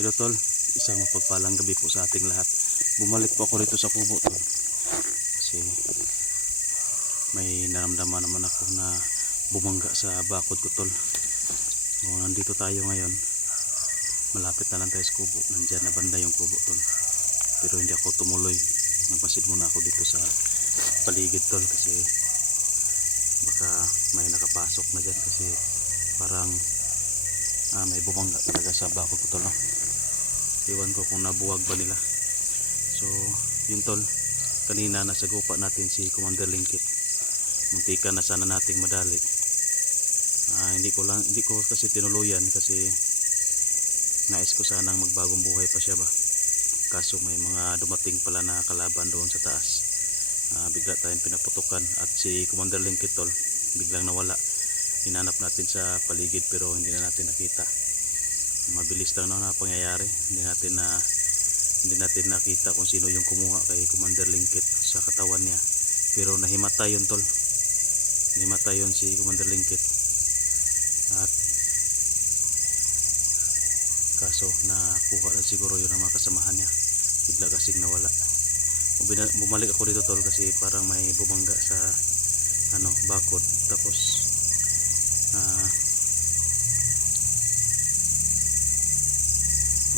Pero tol, isang mapagpalang gabi po sa ating lahat. Bumalik po ako rito sa kubo tol. Kasi may naramdaman naman ako na bumangga sa bakod ko tol. So, nandito tayo ngayon. Malapit na lang tayo sa kubo. Nandyan na banda yung kubo tol. Pero hindi ako tumuloy. Magpasid muna ako dito sa paligid tol. Kasi baka may nakapasok na dyan. Kasi parang may bumangga talaga sa bakod ko tol. No? Iwan ko kung nabuwag ba nila. So yun tol, kanina nasa gupa natin si Commander Lingkit. Muntika na sana nating madali. Hindi ko kasi tinuluyan kasi nais ko sanang magbagong buhay pa siya ba. Kaso may mga dumating pala na kalaban doon sa taas. Bigla tayong pinaputukan at si Commander Lingkit tol biglang nawala. Hinanap natin sa paligid pero hindi na natin nakita. Mabilis lang na pangyayari. Hindi natin nakita kung sino yung kumuha kay Commander Lingkit sa katawan niya. Pero nahimatay yun tol. Nahimatay yun si Commander Lingkit. At kaso nakuha lang siguro yun ang mga kasamahan niya. Bigla kasing nawala. Bumalik ako dito tol kasi parang may bumangga sa bakod. Tapos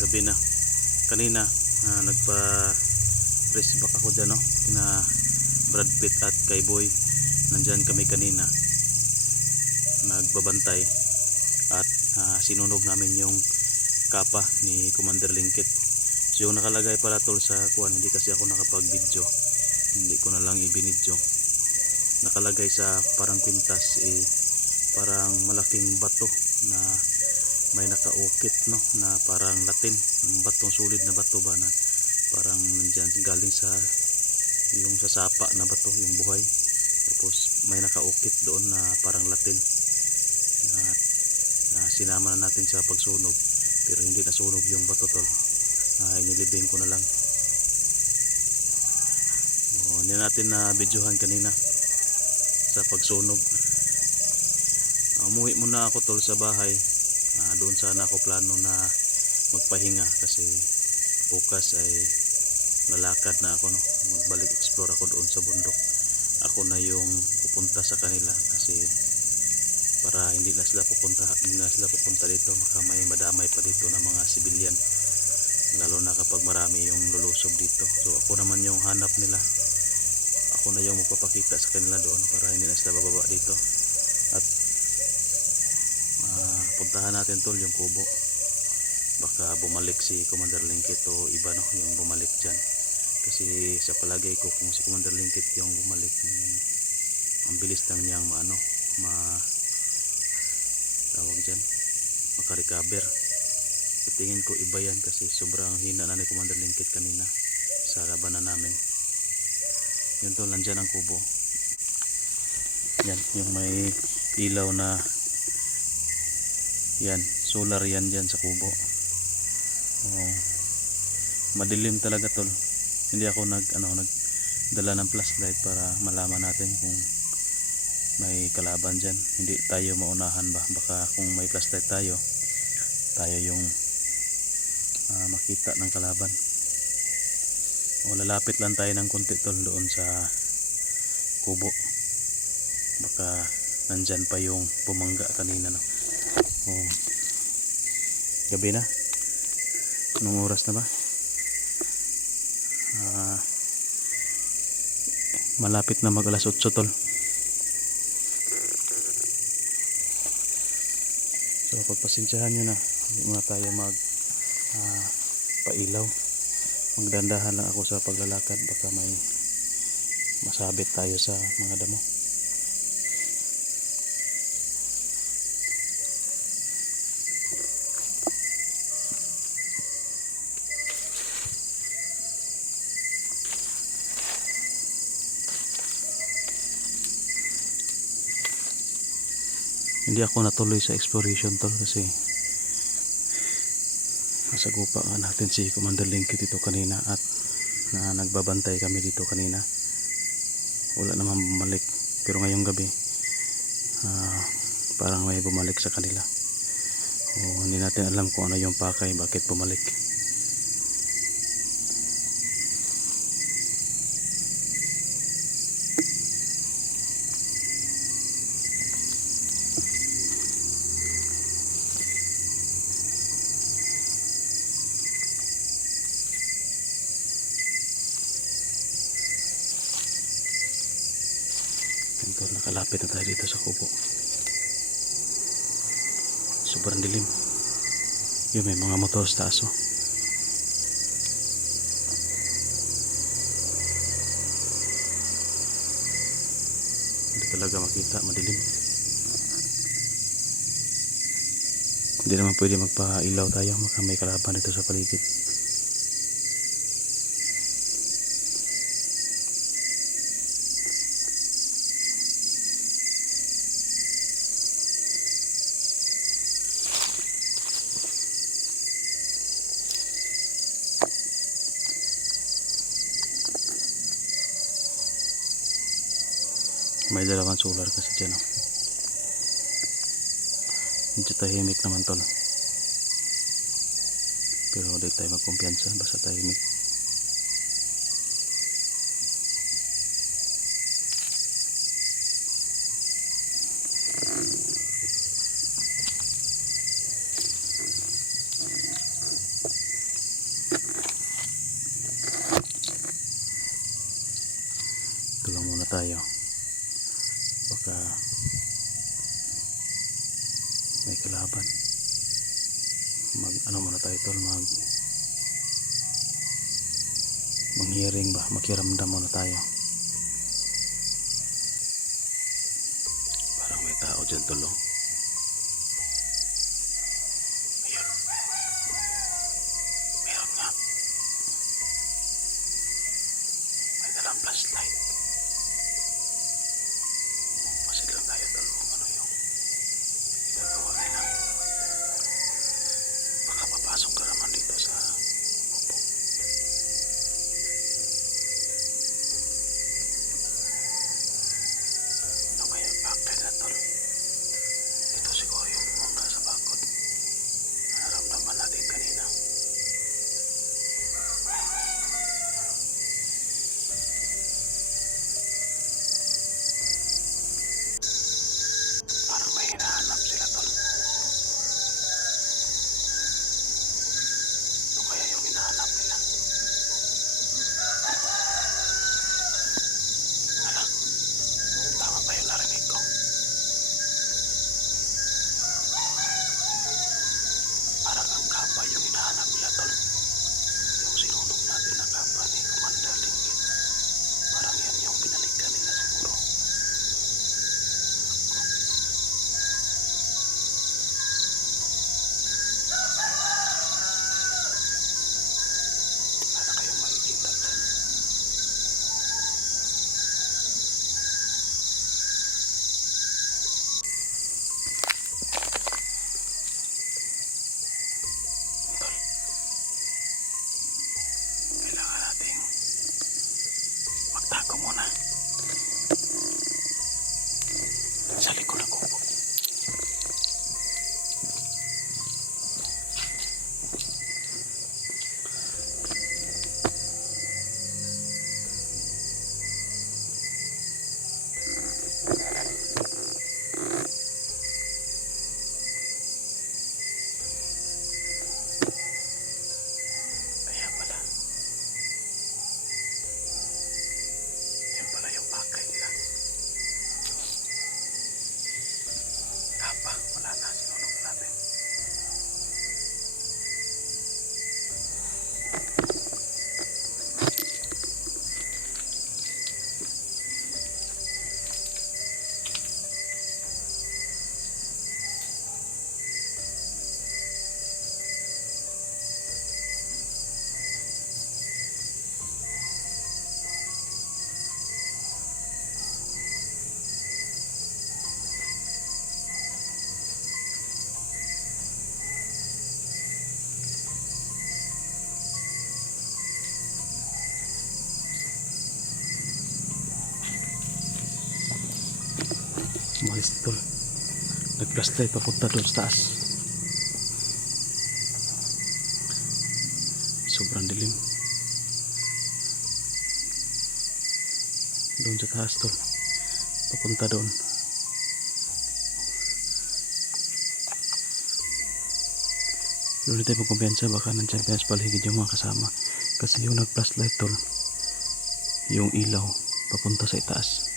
gabi na. Kanina nagpa press back ako dyan kina Brad Pitt at kay Boy. Nandyan kami kanina nagbabantay at sinunog namin yung kapa ni Commander Lingkit. So yung nakalagay pala tol sa kuwan, hindi kasi ako nakapag video, hindi ko na lang ibinidyo. Nakalagay sa parang kwintas parang malaking bato na may nakaukit na parang Latin, batong solid na bato ba na parang nandyan galing sa yung sa sapa na bato, yung buhay. Tapos may nakaukit doon na parang Latin. Sinama na natin sa pagsunog pero hindi nasunog yung bato tol. Inilibing ko na lang. Hindi natin na videohan kanina sa pagsunog. Umuwi muna ako tol sa bahay. Doon sana ako plano na magpahinga kasi bukas ay lalakad na ako magbalik explore ako doon sa bundok. Ako na yung pupunta sa kanila kasi para hindi na sila pupunta dito, baka may madamay pa dito ng mga sibilyan, lalo na kapag marami yung lulusob dito. So ako naman yung hanap nila, ako na yung magpapakita sa kanila doon para hindi na sila bababa dito. At puntahan natin tol yung kubo, baka bumalik si Commander Lingkit o iba yung bumalik dyan. Kasi sa palagay ko kung si Commander Lingkit yung bumalik, ang bilis lang niyang tawag dyan, makarecover. Sa tingin ko iba yan kasi sobrang hina na ni Commander Lingkit kanina sa labanan namin. Yun tol, nandyan ang kubo. Yan, yung may ilaw na yan, solar yan dyan sa kubo. Madilim talaga tol. Hindi ako nagdala ng flashlight para malaman natin kung may kalaban dyan. Hindi tayo maunahan ba, baka kung may flashlight tayo yung makita ng kalaban. Lalapit lang tayo ng konti tol doon sa kubo, baka nandyan pa yung bumangga kanina gabi na. Anong oras na ba? Malapit na mag alas 8 tol. So pagpasensyahan nyo na, hindi muna tayo pailaw. Magdandahan lang ako sa paglalakad, baka may masabit tayo sa mga damo. Hindi ako natuloy sa exploration tol kasi masagupa nga natin si Commander Lingkit dito kanina at nagbabantay kami dito kanina. Wala namang bumalik, pero ngayong gabi parang may bumalik sa kanila. hindi natin alam kung ano yung pakay, bakit bumalik. Ito, nakalapit na tayo dito sa kubo. Sobrang dilim. Yun, may mga motor sa taas, oh. Hindi talaga makita, madilim. Hindi naman pwede magpa-ilaw tayo, baka may kalaban dito sa paligid. May dalawang solar kasi dyan, oh. Medyo tahimik naman to, no? Pero di tayo magkumpiyansa basta tahimik. Tulong muna tayo, baka may kalaban. Ano muna tayo, tol, manghiring ba, makiramdam muna tayo. Parang may tao dyan, tol, oh. Ayun, meron nga, may dalang flashlight. Masid lang tayo, tol, kung ano yung ginagawa nila. Baka papasok ka naman dito sa kubo. Ano kaya bakit na, tol? Ito siguro yung bumangga sa bakod. Naramdaman natin kanina. Parang may hinahanap sila, tol. Ano kaya yung hinahanap nila? Hala, tama ba yung narinig ko? Parang ang kapa yung hinahanap nila, tol. Yung sinunog natin na kapa ni Commander Linggit. Parang yan yung pinalikan nila siguro. Wala kayong makikita dyan. Tol, kailangan nating magtago muna sa likod ng kubo. Ayan pala. Yan pala yung pakay nila. Kapa, wala na, sinunog natin. Umalis, tol. Nag-flashlight papunta doon sa taas. sobrang dilim. Doon sa taas tol, papunta doon. Pero hindi tayo magkumpiyansa, baka nandiyan pa sa paligid yung mga kasama. Kasi yung nag-flashlight tol, yung ilaw papunta sa itaas.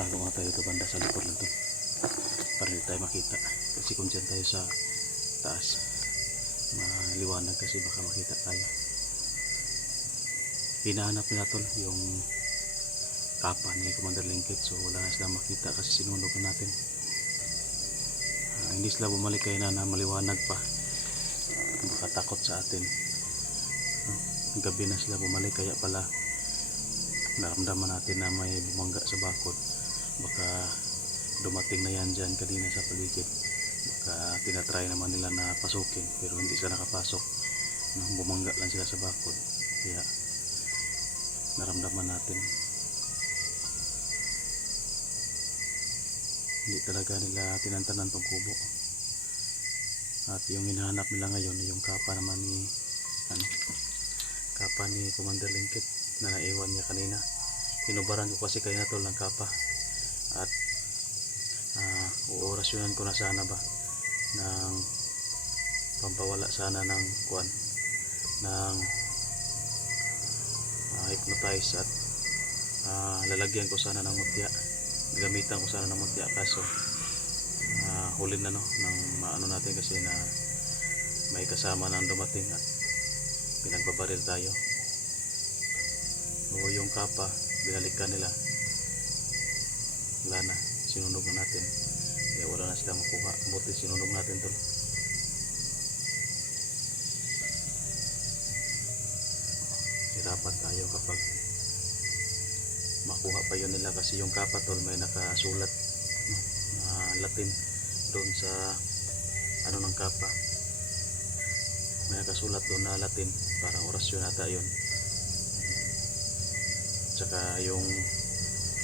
Tago nga tayo ito banda sa likod lang tol, para hindi tayo makita. Kasi kung dyan tayo sa taas, maliwanag kasi baka makita tayo. Hinahanap nila tol yung kapa ni Commander Lingkit, so wala na silang makita kasi sinunog na natin. Hindi sila bumalik kaya na maliwanag pa, baka takot sa atin. Gabi na sila bumalik, kaya pala naramdaman natin na may bumangga sa bakod. Baka dumating na yan dyan kanina sa paligid, baka tinatry naman nila na pasukin pero hindi sila nakapasok. Bumangga lang sila sa bakod, kaya naramdaman natin hindi talaga nila tinantanan tong kubo. At yung hinahanap nila ngayon yung kapa naman ni kapa ni Commander Lingkit na naiwan niya kanina. Hinubaran ko kasi kanina tol ng kapa, at uorasyonan ko na sana ba ng pampawala sana ng kuan, ng hypnotize, at lalagyan ko sana ng mutya, gamitan ko sana ng mutya, kaso huli na ng maano natin kasi na may kasama na dumating at pinagbabaril tayo. O yung kapa binalikan nila, wala na, sinunog na natin, kaya wala na sila makuha. Buti sinunog natin tol. Hirapan tayo kapag makuha pa yun nila, kasi yung kapa tol may nakasulat na Latin doon sa ng kapa, may nakasulat doon na Latin, parang orasyon ata yun. Tsaka yung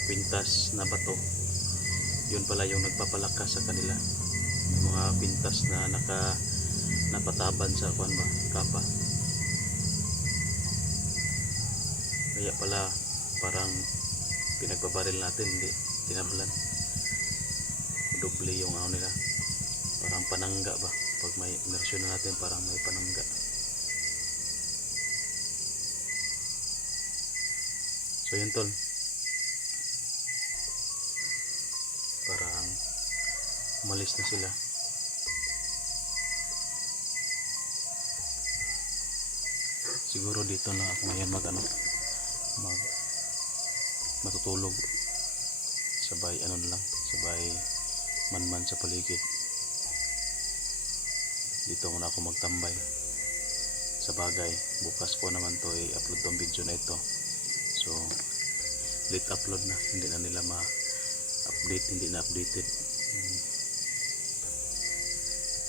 pintas na bato, yun pala yung nagpapalakas sa kanila, yung mga pintas na napataban sa kapa. Kaya pala parang pinagbabaril natin, hindi tinablan. Doble yung nila, parang panangga ba, pag may imersyon na natin parang may panangga. So yun tol, parang umalis na sila. Siguro dito na ako ngayon matutulog, sabay sabay manman sa paligid. Dito muna ako magtambay. Sa bagay, bukas ko naman to i-upload tong video na ito, so late upload na, hindi na nila ma-update, hindi na updated.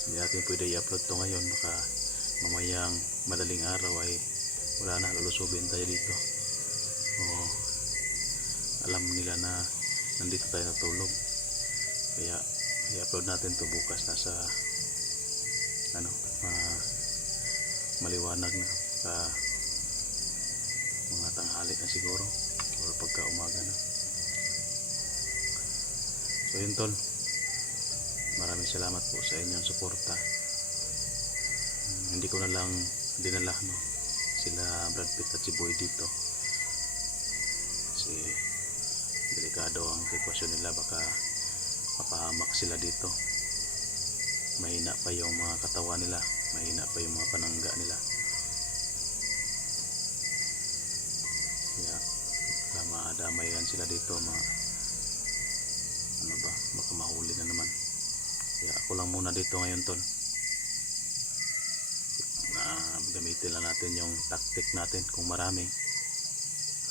Hindi natin pwede i-upload to ngayon, baka mamayang madaling araw ay wala na, lulusubin tayo dito. O alam nila na nandito tayo natulog, kaya i-upload natin to bukas na sa maliwanag na, mga tanghali na siguro or pagka umaga na. So yun tol, maraming salamat po sa inyong suporta. Hindi ko na lang dinala sila Brad Pitt at si Boy dito kasi delikado ang sitwasyon nila, baka mapahamak sila dito. Mahina pa yung mga katawan nila, mahina pa yung mga panangga nila, kaya madamay yan sila dito, baka mahuli na naman. Kaya ako lang muna dito ngayon tol, gamitin lang natin yung tactic natin. Kung marami,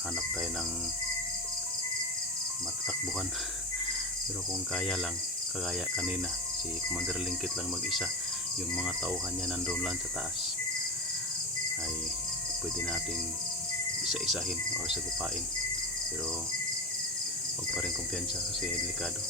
hanap tayo ng matatakbuhan. Pero kung kaya lang, kagaya kanina si Commander Lingkit lang mag-isa, yung mga tauhan niya nandoon lang sa taas, ay pwede nating isa-isahin o sagupain. Pero huwag pa rin kumpiyansa kasi delikado.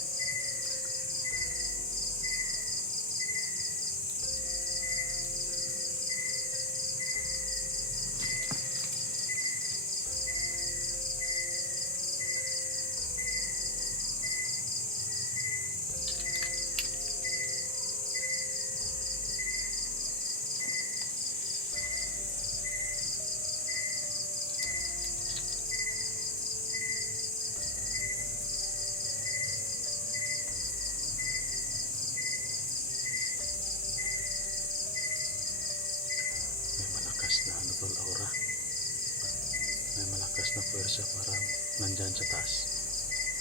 May malakas na ano tol, aura. May malakas na pwersa, parang nandyan sa taas,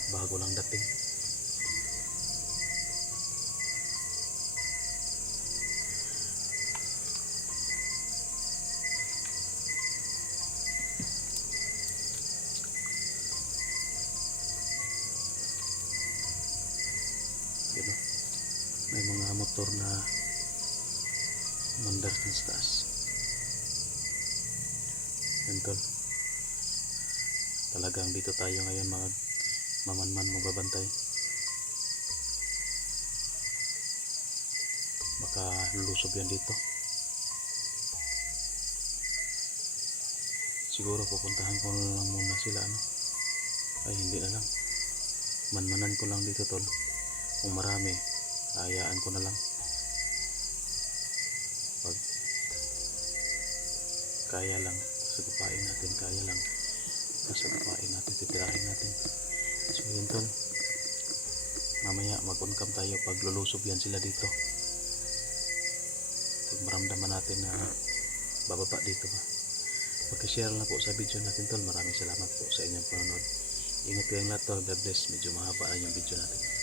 bago lang dating. Yun, oh. May mga motor na mandar sa taas. Yan tol, talagang dito tayo ngayon mga mamanman magbabantay. Baka lulusob yan dito. Siguro pupuntahan ko na lang muna sila, ano? Ay hindi na lang, manmanan ko lang dito tol. Kung marami, hayaan ko na lang. Pag kaya lang, sagupain natin. Kaya lang, sagupain natin, titirahin natin. So yun tol, mamaya mag-on-cam tayo pag lulusob yan sila dito. Pag maramdaman natin na bababa dito ba. Pag-share lang po sa video natin tol. Maraming salamat po sa inyong panonood. Ingat kayong lahat tol. God bless. Medyo mahaba na yung video natin.